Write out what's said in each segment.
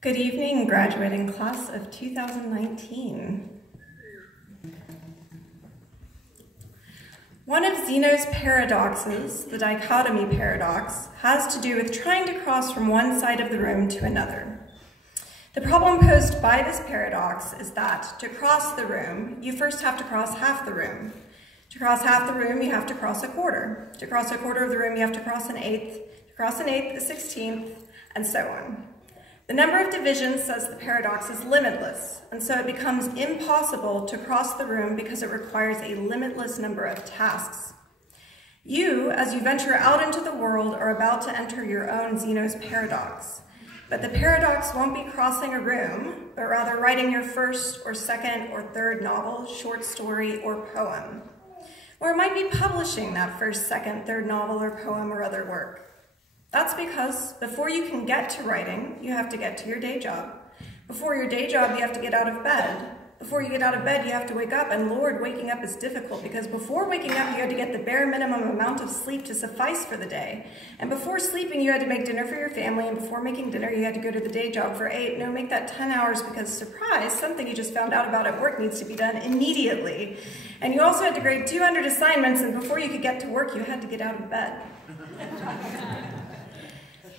Good evening, graduating class of 2019. One of Zeno's paradoxes, the dichotomy paradox, has to do with trying to cross from one side of the room to another. The problem posed by this paradox is that to cross the room, you first have to cross half the room. To cross half the room, you have to cross a quarter. To cross a quarter of the room, you have to cross an eighth. To cross an eighth, a 16th, and so on. The number of divisions, says the paradox, is limitless, and so it becomes impossible to cross the room because it requires a limitless number of tasks. You, as you venture out into the world, are about to enter your own Zeno's paradox. But the paradox won't be crossing a room, but rather writing your first or second or third novel, short story, or poem. Or it might be publishing that first, second, third novel or poem or other work. That's because before you can get to writing, you have to get to your day job. Before your day job, you have to get out of bed. Before you get out of bed, you have to wake up, and Lord, waking up is difficult because before waking up, you had to get the bare minimum amount of sleep to suffice for the day. And before sleeping, you had to make dinner for your family, and before making dinner, you had to go to the day job for 8. No, make that 10 hours because, surprise, something you just found out about at work needs to be done immediately. And you also had to grade 200 assignments, and before you could get to work, you had to get out of bed.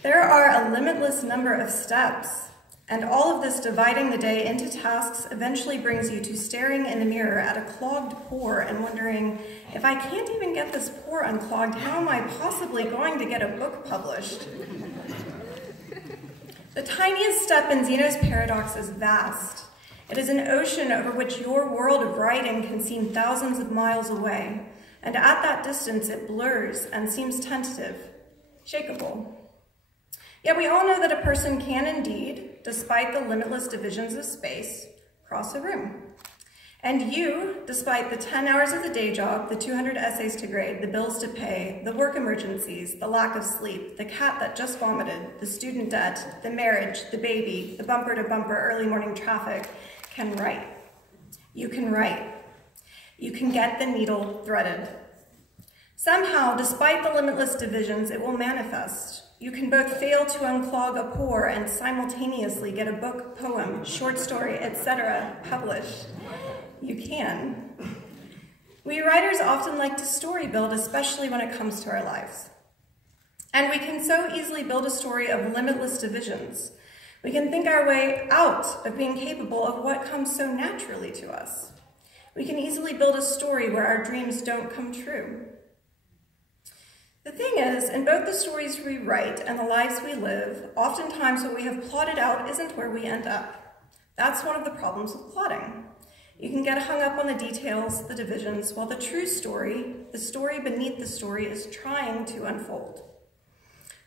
There are a limitless number of steps, and all of this dividing the day into tasks eventually brings you to staring in the mirror at a clogged pore and wondering, if I can't even get this pore unclogged, how am I possibly going to get a book published? The tiniest step in Zeno's paradox is vast. It is an ocean over which your world of writing can seem thousands of miles away, and at that distance it blurs and seems tentative, shakeable. Yet we all know that a person can indeed, despite the limitless divisions of space, cross a room. And you, despite the 10 hours of the day job, the 200 essays to grade, the bills to pay, the work emergencies, the lack of sleep, the cat that just vomited, the student debt, the marriage, the baby, the bumper-to-bumper early morning traffic, can write. You can write. You can get the needle threaded. Somehow, despite the limitless divisions, it will manifest. You can both fail to unclog a pore and simultaneously get a book, poem, short story, etc. published. You can. We writers often like to story build, especially when it comes to our lives. And we can so easily build a story of limitless divisions. We can think our way out of being capable of what comes so naturally to us. We can easily build a story where our dreams don't come true. The thing is, in both the stories we write and the lives we live, oftentimes what we have plotted out isn't where we end up. That's one of the problems with plotting. You can get hung up on the details, the divisions, while the true story, the story beneath the story, is trying to unfold.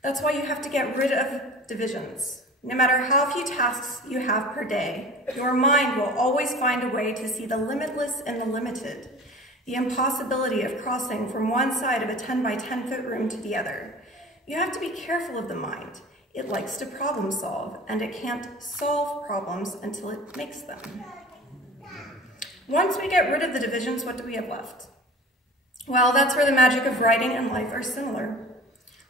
That's why you have to get rid of divisions. No matter how few tasks you have per day, your mind will always find a way to see the limitless in the limited. The impossibility of crossing from one side of a 10 by 10 foot room to the other. You have to be careful of the mind. It likes to problem solve, and it can't solve problems until it makes them. Once we get rid of the divisions, what do we have left? Well, that's where the magic of writing and life are similar.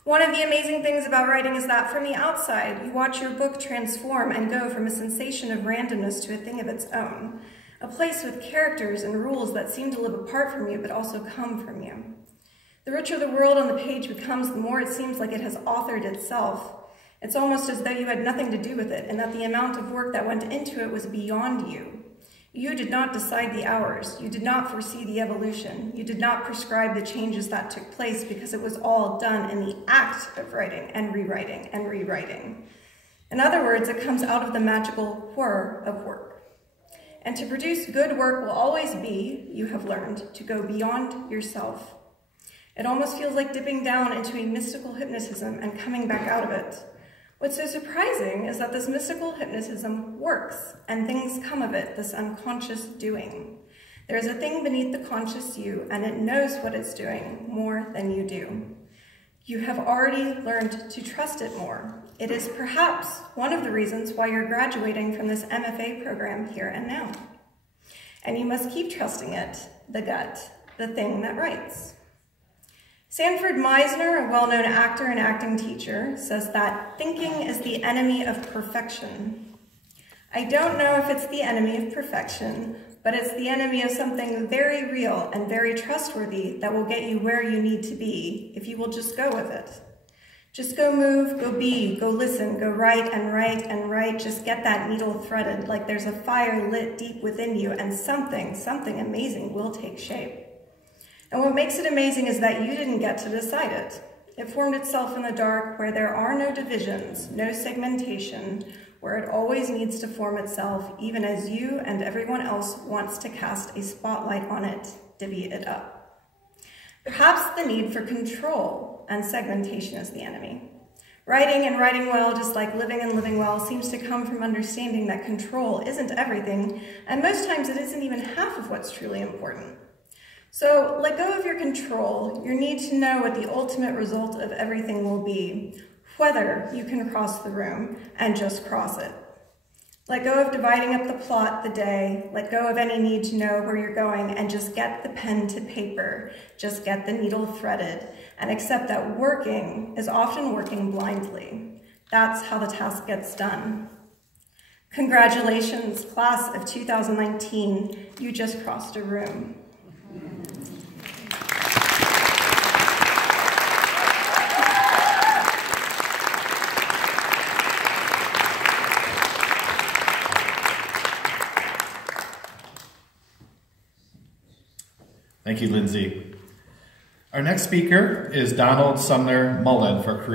One of the amazing things about writing is that from the outside, you watch your book transform and go from a sensation of randomness to a thing of its own. A place with characters and rules that seem to live apart from you but also come from you. The richer the world on the page becomes, the more it seems like it has authored itself. It's almost as though you had nothing to do with it and that the amount of work that went into it was beyond you. You did not decide the hours. You did not foresee the evolution. You did not prescribe the changes that took place because it was all done in the act of writing and rewriting and rewriting. In other words, it comes out of the magical whir of work. And to produce good work will always be, you have learned, to go beyond yourself. It almost feels like dipping down into a mystical hypnotism and coming back out of it. What's so surprising is that this mystical hypnotism works, and things come of it, this unconscious doing. There is a thing beneath the conscious you, and it knows what it's doing more than you do. You have already learned to trust it more. It is perhaps one of the reasons why you're graduating from this MFA program here and now. And you must keep trusting it, the gut, the thing that writes. Sanford Meisner, a well-known actor and acting teacher, says that thinking is the enemy of perfection. I don't know if it's the enemy of perfection, but it's the enemy of something very real and very trustworthy that will get you where you need to be if you will just go with it. Just go move, go be, go listen, go write and write and write. Just get that needle threaded like there's a fire lit deep within you and something amazing will take shape. And what makes it amazing is that you didn't get to decide it. It formed itself in the dark where there are no divisions, no segmentation, where it always needs to form itself, even as you and everyone else wants to cast a spotlight on it, divvy it up. Perhaps the need for control and segmentation is the enemy. Writing and writing well, just like living and living well, seems to come from understanding that control isn't everything, and most times it isn't even half of what's truly important. So let go of your control, your need to know what the ultimate result of everything will be, whether you can cross the room and just cross it. Let go of dividing up the plot, the day, let go of any need to know where you're going and just get the pen to paper, just get the needle threaded, and accept that working is often working blindly. That's how the task gets done. Congratulations, class of 2019, you just crossed a room. Thank you, Lindsay. Our next speaker is Donald Sumner Mullen for